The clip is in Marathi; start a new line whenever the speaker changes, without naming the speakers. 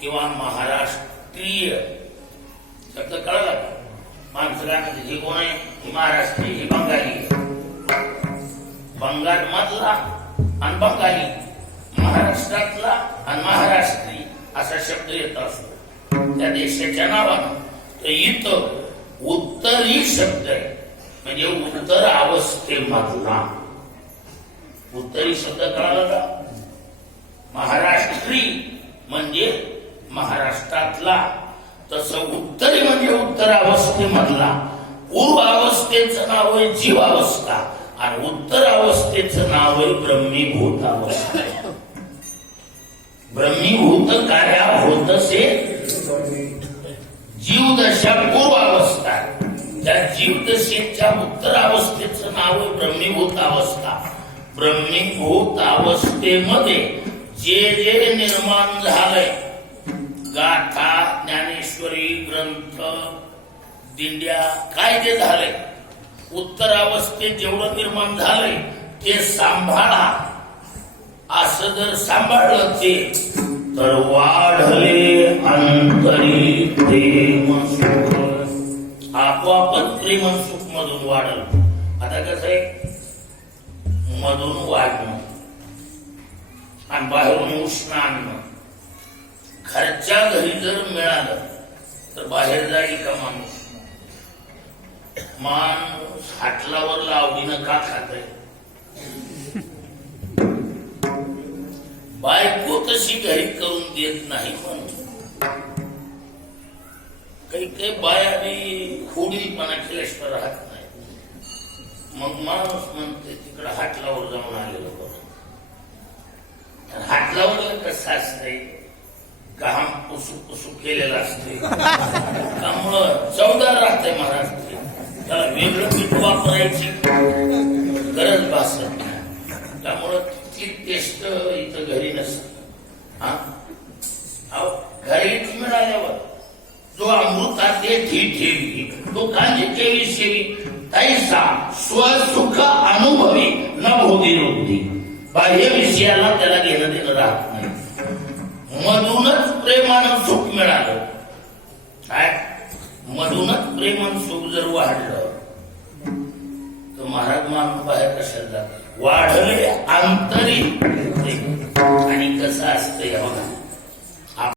किंवा महाराष्ट्रीय. शब्द कळला का? हे कोण आहे ही महाराष्ट्रीय ही बंगाली. बंगाल मधला आणि बंगाली. महाराष्ट्रातला आणि महाराष्ट्री असा शब्द येत असतो. त्या देशाच्या नावानं. तर इथं उत्तरी शब्द आहे. म्हणजे उत्तर अवस्थेमधला. उत्तरी शब्द कळाला का? महाराष्ट्री म्हणजे महाराष्ट्रातला तसं उत्तरी म्हणजे उत्तर अवस्थेमधला पूर्व अवस्थेचं नाव आहे जीवावस्था आणि उत्तर अवस्थेचं नाव आहे ब्रह्मीभूत अवस्था ब्रह्मीभूत कार्या होत असे जीवदशा पूर्व अवस्था त्या जीवदशेच्या उत्तर अवस्थेचं नाव आहे ब्रह्मीभूत अवस्था ब्रह्मीभूत अवस्थेमध्ये जे जे निर्माण झालंय गाथा ज्ञानेश्वरी ग्रंथ दिंड्या काय जे झालंय उत्तरावस्थेत जेवढं निर्माण झालंय ते सांभाळा. असं जर सांभाळलं ते तर वाढले अंतरी प्रेम सुख. आपोआपच प्रेम सुख मधून वाढल. आता कसं आहे? मधून वाढणं. आणि बाहेरून उष्ण आणणं. घरच्या घरी जर मिळालं तर बाहेर जाईल का माणूस? माणूस हाटलावर लावडीनं का खातय? बायको तशी घरी करून देत नाही पण. काही काही बाया बी खोडीपणा केल्याशिवाय राहत नाही. मग माणूस म्हणते तिकडे हाटलावर जाऊन आलेलं बरं हाटलावर कसं नाही घाम पुसू पुसू केलेला असते त्यामुळं चवदार राहते महाराज ते. त्याला वेगळं पीठ वापरायची गरज भासत नाही. त्यामुळं ती टेस्ट इथं घरी नसत. हा? घरीच मिळाल्यावर जो अमृता ते ठी ठेवी. दुःखाची केवी शेवी तैसा स्वसुख अनुभवी न भोगी वृद्धी बाह्य विषयाला त्याला घेणं देणं राहत नाही. मधूनच प्रेमानं सुख मिळालं. काय? मधूनच प्रेमान सुख जर वाढलं तर महाराज माणूस बाहेर कशाला जात वाढले आंतरिक